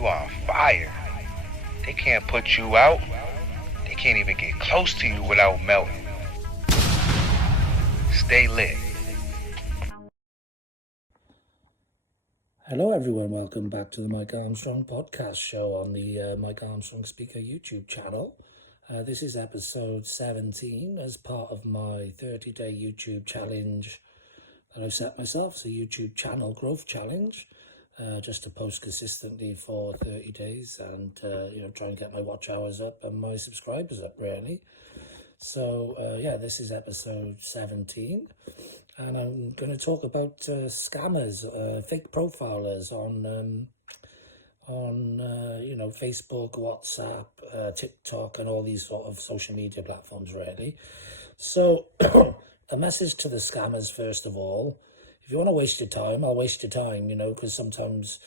You are fire. They can't put you out. They can't even get close to you without melting. Stay lit. Hello everyone, welcome back to the Mike Armstrong podcast show on the Mike Armstrong Speaker YouTube channel. This is episode 17 as part of my 30-day YouTube challenge that I've set myself. It's a YouTube channel growth challenge, just to post consistently for 30 days and try and get my watch hours up and my subscribers up really. So this is episode 17. And I'm going to talk about scammers, fake profilers on Facebook, WhatsApp, TikTok, and all these sort of social media platforms, really. So a message to the scammers, first of all: if you want to waste your time, I'll waste your time, because sometimes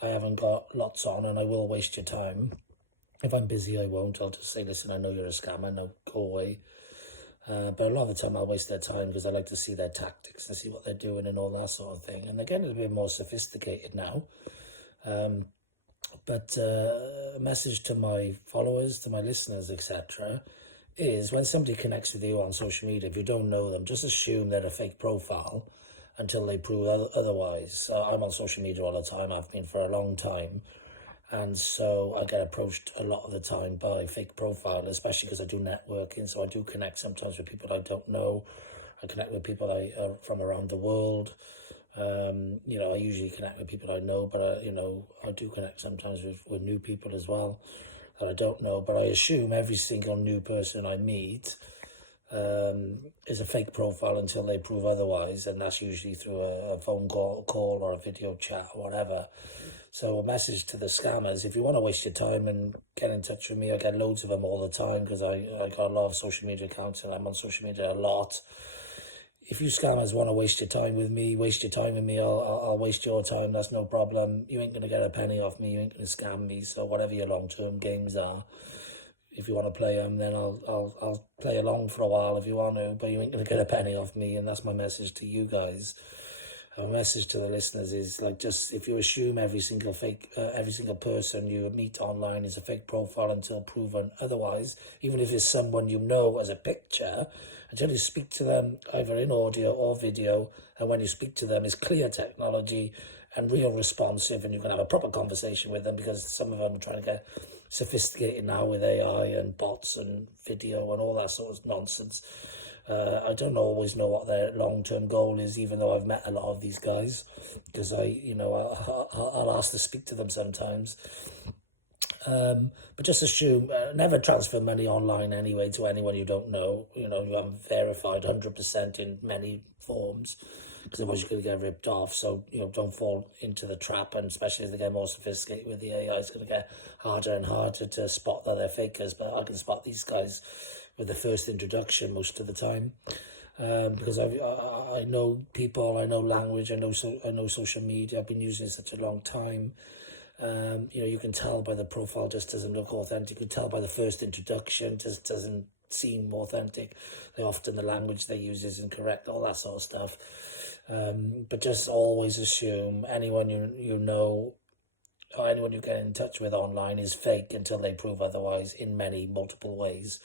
I haven't got lots on and I will waste your time. If I'm busy, I won't. I'll just say, listen, I know you're a scammer, no, go away. But a lot of the time I'll waste their time because I like to see their tactics, to see what they're doing and all that sort of thing. And they're getting a bit more sophisticated now. But a message to my followers, to my listeners, etc., is when somebody connects with you on social media, if you don't know them, just assume they're a fake profile until they prove otherwise. So I'm on social media all the time. I've been for a long time. And so I get approached a lot of the time by fake profilers, especially because I do networking. So I do connect sometimes with people I don't know. I connect with people from around the world. I usually connect with people I know, but I do connect sometimes with new people as well that I don't know. But I assume every single new person I meet is a fake profile until they prove otherwise, and that's usually through a phone call or a video chat or whatever. So a message to the scammers: if you want to waste your time and get in touch with me, I get loads of them all the time because I got a lot of social media accounts and I'm on social media a lot. If you scammers want to waste your time with me, I'll waste your time. That's no problem. You ain't going to get a penny off me. You ain't going to scam me. So whatever your long-term games are, if you want to play them, then I'll play along for a while if you want to, but you ain't going to get a penny off me. And that's my message to you guys. A message to the listeners is just if you assume every single person you meet online is a fake profile until proven otherwise, even if it's someone you know as a picture, until you speak to them either in audio or video, and when you speak to them, it's clear technology and real responsive, and you can have a proper conversation with them, because some of them are trying to get sophisticated now with AI and bots and video and all that sort of nonsense. I don't always know what their long-term goal is, even though I've met a lot of these guys, because I'll ask to speak to them sometimes. But just assume, never transfer money online anyway to anyone you don't know. You haven't verified 100% in many forms, because otherwise you're going to get ripped off. So, don't fall into the trap, and especially as they get more sophisticated with the AI, it's going to get harder and harder to spot that they're fakers. But I can spot these guys with the first introduction most of the time, because I know people, I know language, I know social media. I've been using it such a long time. You can tell by the profile just doesn't look authentic. You can tell by the first introduction just doesn't seem authentic. Often the language they use is incorrect, all that sort of stuff. But just always assume anyone you know or anyone you get in touch with online is fake until they prove otherwise in multiple ways.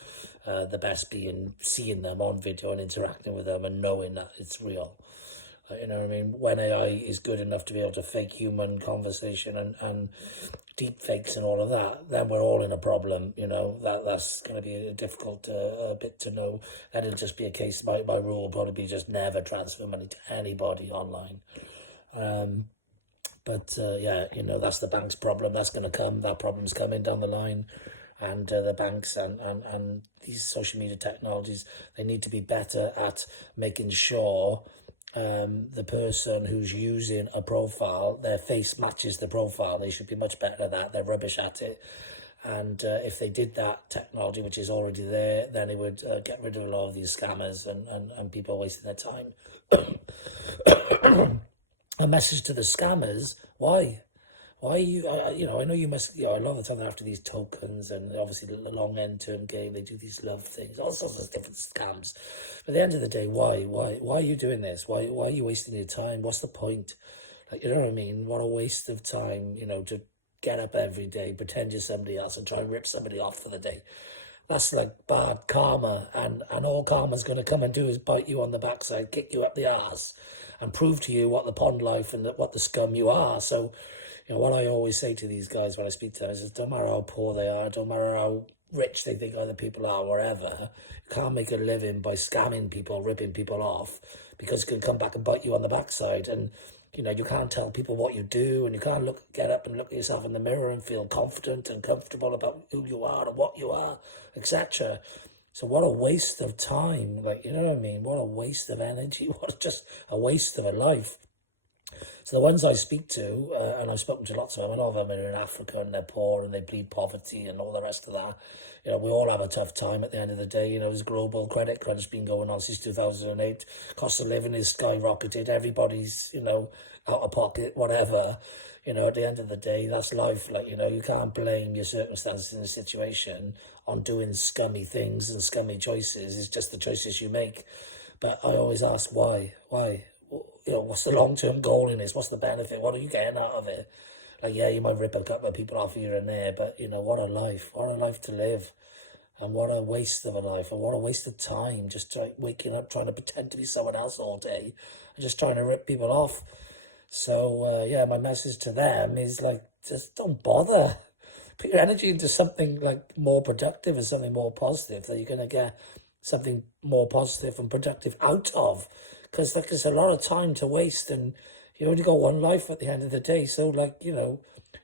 The best being seeing them on video and interacting with them and knowing that it's real. You know what I mean? When AI is good enough to be able to fake human conversation and deep fakes and all of that, then we're all in a problem. That's going to be a difficult bit to know. And it'll just be a case, my rule will probably be just never transfer money to anybody online. But that's the bank's problem. That's going to come. That problem's coming down the line. And the banks and these social media technologies, they need to be better at making sure the person who's using a profile, their face matches the profile. They should be much better at that. They're rubbish at it. And if they did that technology, which is already there, then it would get rid of a lot of these scammers and people wasting their time. A message to the scammers: why are you? I know you must. A lot of the time they're after these tokens, and obviously the long end-term game. They do these love things, all sorts of different scams. But at the end of the day, why are you doing this? Why are you wasting your time? What's the point? You know what I mean? What a waste of time. To get up every day, pretend you're somebody else and try and rip somebody off for the day. That's like bad karma, and all karma's going to come and do is bite you on the backside, kick you up the arse, and prove to you what the pond life and what the scum you are. So, what I always say to these guys when I speak to them is, don't matter how poor they are, don't matter how rich they think other people are, wherever, you can't make a living by scamming people, ripping people off, because it can come back and bite you on the backside. And you can't tell people what you do, and you can't get up and look at yourself in the mirror and feel confident and comfortable about who you are and what you are, etc. So what a waste of time, like, you know what I mean? What a waste of energy, what just a waste of a life. So the ones I speak to, and I've spoken to lots of them, and all of them are in Africa and they're poor and they bleed poverty and all the rest of that. We all have a tough time at the end of the day. There's global credit crunch been going on since 2008. Cost of living is skyrocketed. Everybody's, out of pocket, whatever. At the end of the day, that's life. Like, you can't blame your circumstances in the situation on doing scummy things and scummy choices. It's just the choices you make. But I always ask, why? Why? What's the long-term goal in this? What's the benefit? What are you getting out of it? Like, yeah, you might rip a couple of people off here and there, but, what a life. What a life to live. And what a waste of a life, and what a waste of time, just waking up, trying to pretend to be someone else all day, and just trying to rip people off. So, yeah, my message to them is, like, just don't bother. Put your energy into something, like, more productive and something more positive that you're going to get something more positive and productive out of. Because, like, there's a lot of time to waste, and you only got one life at the end of the day. So, like,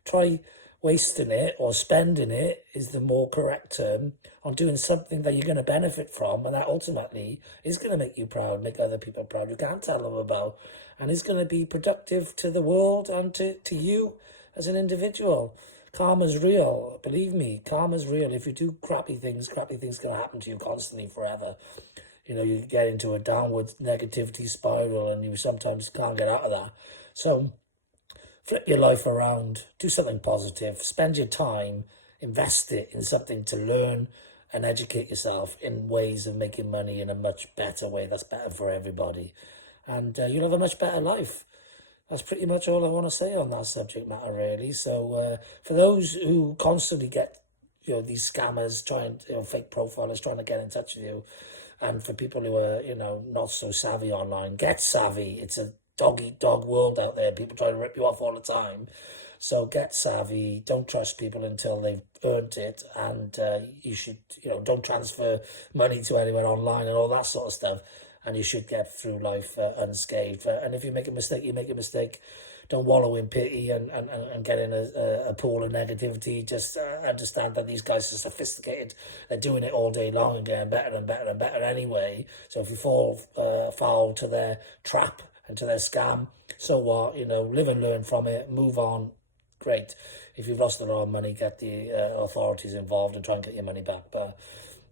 try wasting it, or spending it is the more correct term, on doing something that you're going to benefit from, and that ultimately is going to make you proud, make other people proud, you can't tell them about, and is going to be productive to the world and to you as an individual. Karma's real, believe me, karma's real. If you do crappy things going to happen to you constantly forever. You get into a downward negativity spiral, and you sometimes can't get out of that. So flip your life around, do something positive, spend your time, invest it in something to learn and educate yourself in ways of making money in a much better way that's better for everybody. And you'll have a much better life. That's pretty much all I want to say on that subject matter, really. So for those who constantly get, these scammers trying, fake profilers trying to get in touch with you, and for people who are, not so savvy online, get savvy. It's a dog-eat-dog world out there. People try to rip you off all the time. So get savvy. Don't trust people until they've earned it. And you should, don't transfer money to anyone online and all that sort of stuff. And you should get through life unscathed. And if you make a mistake, you make a mistake. Don't wallow in pity and get in a pool of negativity. Just understand that these guys are sophisticated. They're doing it all day long and getting better and better and better anyway. So if you fall foul to their trap and to their scam, so what? Live and learn from it. Move on. Great. If you've lost a lot of money, get the authorities involved and try and get your money back. But,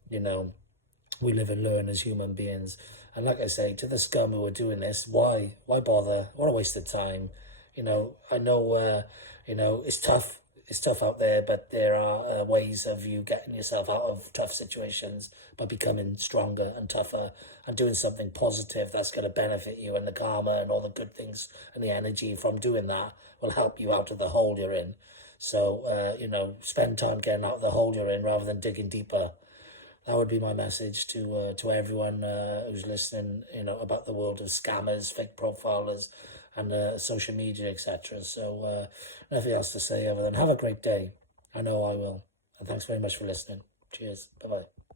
we live and learn as human beings. And like I say, to the scum who are doing this, why bother? What a waste of time. I know, it's tough. It's tough out there, but there are ways of you getting yourself out of tough situations by becoming stronger and tougher and doing something positive that's going to benefit you, and the karma and all the good things and the energy from doing that will help you out of the hole you're in. So, spend time getting out of the hole you're in rather than digging deeper. That would be my message to everyone who's listening, about the world of scammers, fake profilers, and social media, etc. So nothing else to say other than have a great day. I know I will. And thanks very much for listening. Cheers. Bye-bye.